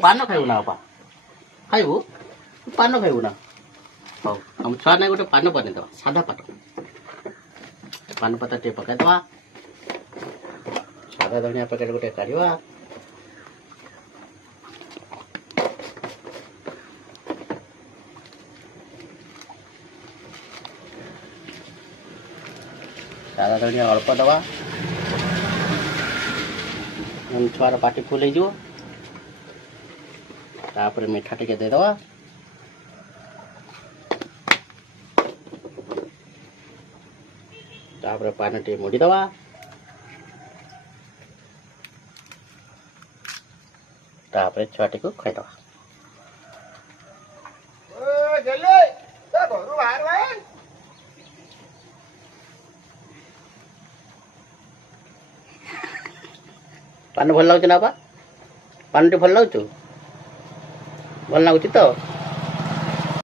पान खाइबु ना बापा खाइबु पान खाइबु ना हौ हम छुआ ना गोटे पान बने दवा सादा पान पत्ता टे पकाई दवा सादा धनिया पैकेट गोटे काढ़िबा सादा धनिया अल्प दवा छुआर पाटी फुल हो तापर मीठा टिके दे दवा तापर पान टे मुड़ी दवा तापर छुआटी को खाई दवा पान भल लगुच ना पान टे भल लगुच भल लगुच तो